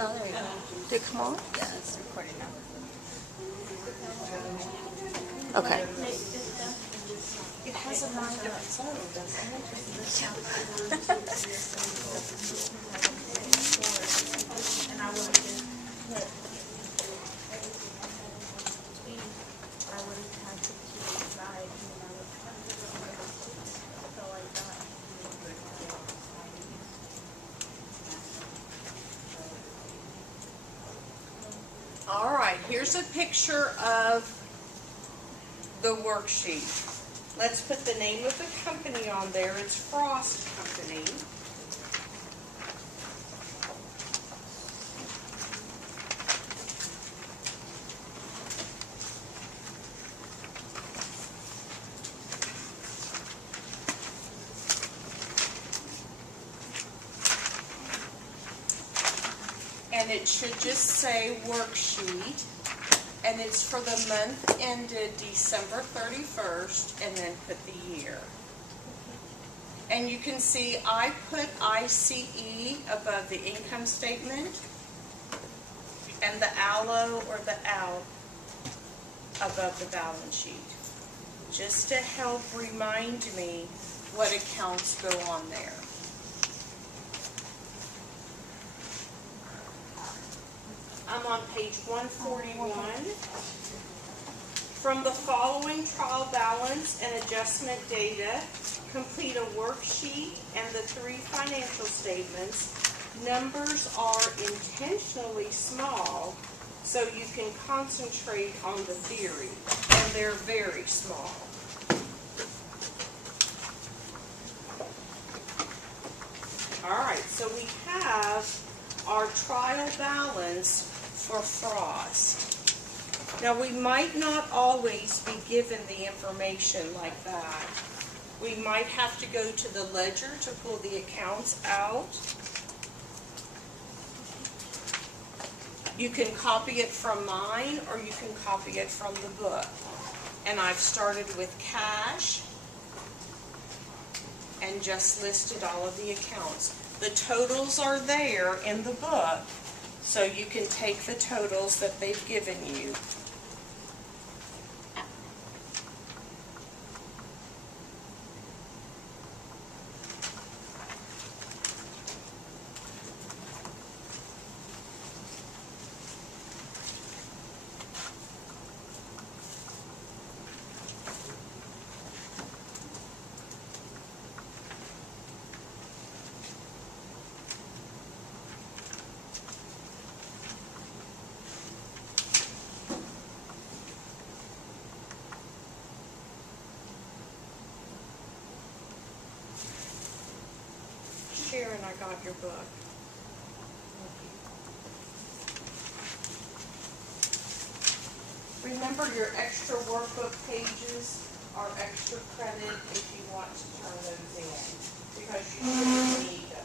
No, there we go. Did it come on? Yeah, it's recording now. Okay. It has a mind of its own, doesn't it? And I would have had to decide, so like that. All right, here's a picture of the worksheet. Let's put the name of the company on there. It's Frost Company. And it should just say worksheet, and it's for the month ended December 31st, and then put the year. And you can see I put ICE above the income statement, and the ALO or the AL above the balance sheet, just to help remind me what accounts go on there. I'm on page 141. From the following trial balance and adjustment data, complete a worksheet and the 3 financial statements. Numbers are intentionally small so you can concentrate on the theory, and they're very small. All right, so we have our trial balance for Frost. Now, we might not always be given the information like that. We might have to go to the ledger to pull the accounts out. You can copy it from mine, or you can copy it from the book. And I've started with cash and just listed all of the accounts. The totals are there in the book, so you can take the totals that they've given you. Sharon, I got your book. Remember, your extra workbook pages are extra credit if you want to turn those in, because you really need those.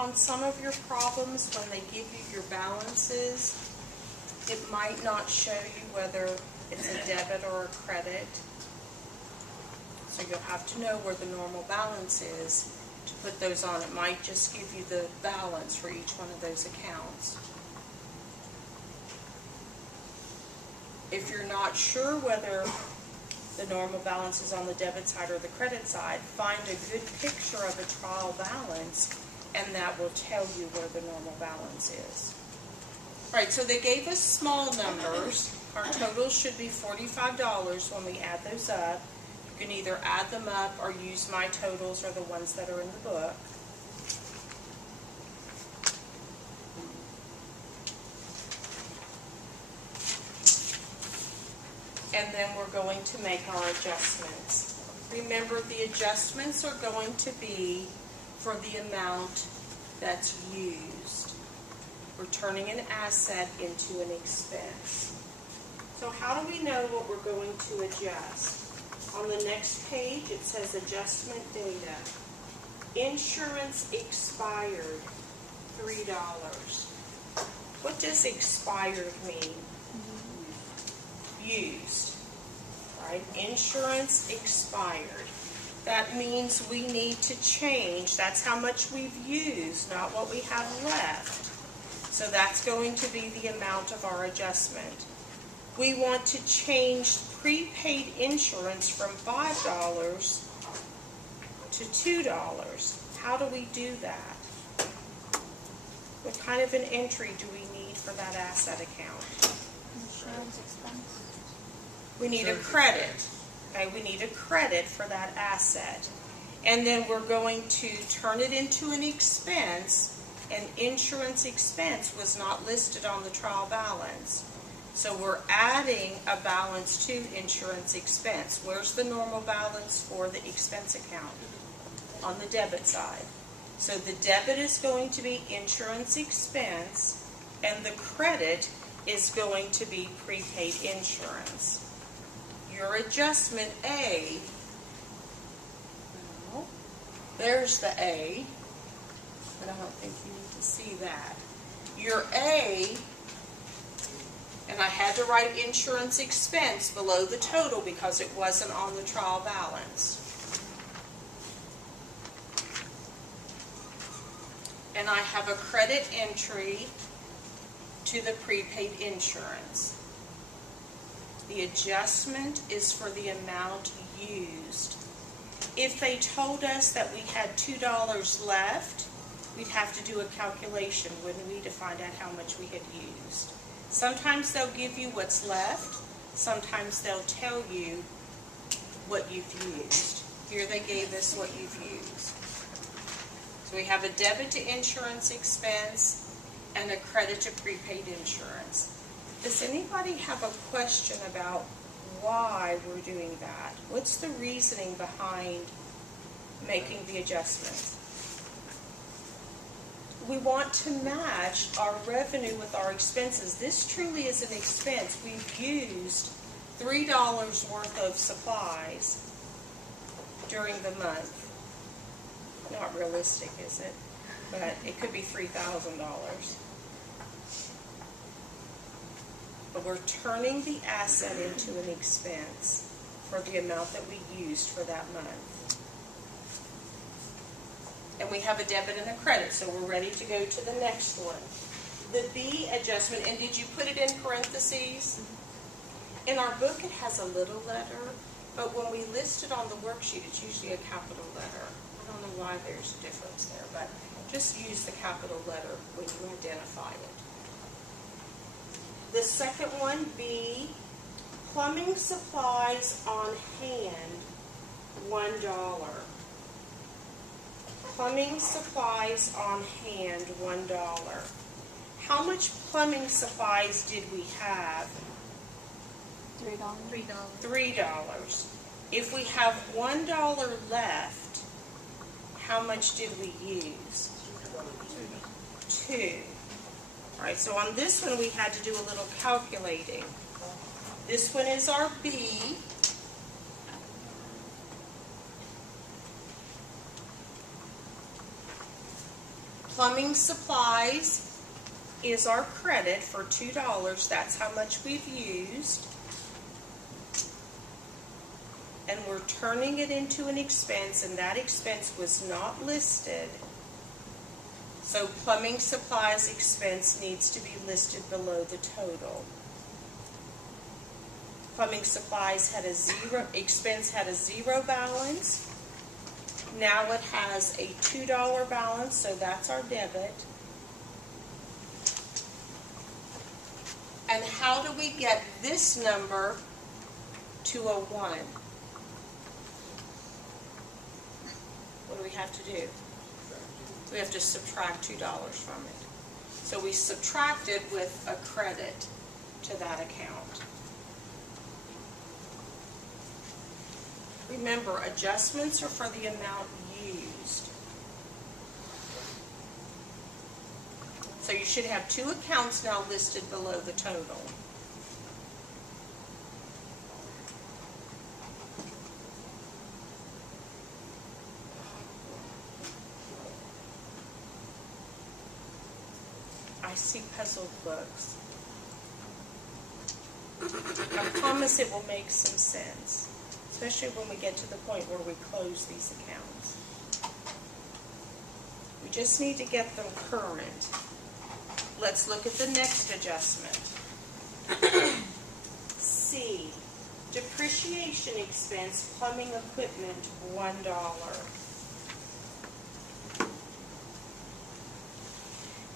on some of your problems, when they give you your balances, it might not show you whether it's a debit or a credit. So you'll have to know where the normal balance is to put those on. It might just give you the balance for each one of those accounts. If you're not sure whether the normal balance is on the debit side or the credit side, find a good picture of a trial balance, and that will tell you where the normal balance is. All right, so they gave us small numbers. Our total should be $45 when we add those up. You can either add them up or use my totals or the ones that are in the book. And then we're going to make our adjustments. Remember, the adjustments are going to be for the amount that's used. We're turning an asset into an expense. So how do we know what we're going to adjust? On the next page, it says adjustment data. Insurance expired, $3. What does expired mean? Used, right? Insurance expired. That means we need to change. That's how much we've used, not what we have left. So that's going to be the amount of our adjustment. We want to change prepaid insurance from $5 to $2. How do we do that? What kind of an entry do we need for that asset account? Insurance expense. We need a credit. Okay, we need a credit for that asset. And then we're going to turn it into an expense, and insurance expense was not listed on the trial balance. So we're adding a balance to insurance expense. Where's the normal balance for the expense account? On the debit side. So the debit is going to be insurance expense, and the credit is going to be prepaid insurance. Your adjustment A, no, there's the A, but I don't think you need to see that. Your A, and I had to write insurance expense below the total because it wasn't on the trial balance. And I have a credit entry to the prepaid insurance. The adjustment is for the amount used. If they told us that we had $2 left, we'd have to do a calculation, wouldn't we, to find out how much we had used. Sometimes they'll give you what's left. Sometimes they'll tell you what you've used. Here they gave us what you've used. So we have a debit to insurance expense and a credit to prepaid insurance. Does anybody have a question about why we're doing that? What's the reasoning behind making the adjustment? We want to match our revenue with our expenses. This truly is an expense. We've used $3 worth of supplies during the month. Not realistic, is it? But it could be $3,000. But we're turning the asset into an expense for the amount that we used for that month. And we have a debit and a credit, so we're ready to go to the next one. The B adjustment, and did you put it in parentheses? In our book it has a little letter, but when we list it on the worksheet it's usually a capital letter. I don't know why there's a difference there, but just use the capital letter when you identify it. The second one, B, plumbing supplies on hand, $1. Plumbing supplies on hand, $1. How much plumbing supplies did we have? $3. $3. If we have $1 left, how much did we use? $2. All right, so on this one we had to do a little calculating. This one is our B. Plumbing supplies is our credit for $2. That's how much we've used. And we're turning it into an expense, and that expense was not listed. So plumbing supplies expense needs to be listed below the total. Plumbing supplies had a zero, expense had a zero balance. Now it has a $2 balance, so that's our debit. And how do we get this number to a 1? What do we have to do? We have to subtract $2 from it. So we subtract it with a credit to that account. Remember, adjustments are for the amount used. So you should have 2 accounts now listed below the total. I see puzzled looks. I promise it will make some sense, especially when we get to the point where we close these accounts. We just need to get them current. Let's look at the next adjustment. C, depreciation expense, plumbing equipment, $1.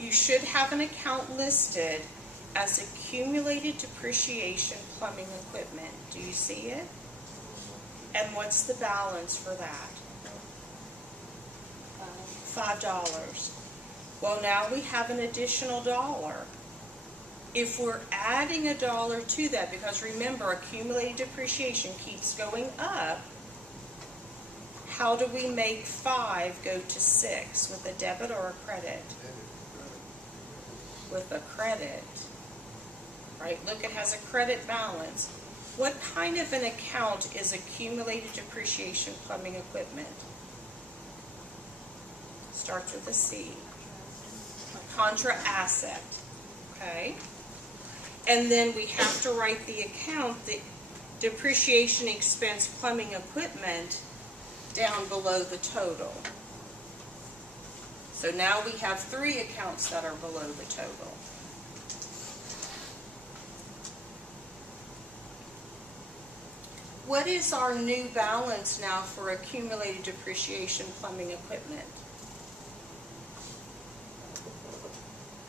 You should have an account listed as accumulated depreciation plumbing equipment. Do you see it? And what's the balance for that? $5. Well, now we have an additional $1. If we're adding $1 to that, because remember, accumulated depreciation keeps going up, how do we make 5 go to 6? With a debit or a credit? With a credit. Right? Look, it has a credit balance. What kind of an account is accumulated depreciation plumbing equipment? Starts with a C. Contra asset. Okay? And then we have to write the account, the depreciation expense plumbing equipment, down below the total. So now we have 3 accounts that are below the total. What is our new balance now for accumulated depreciation plumbing equipment?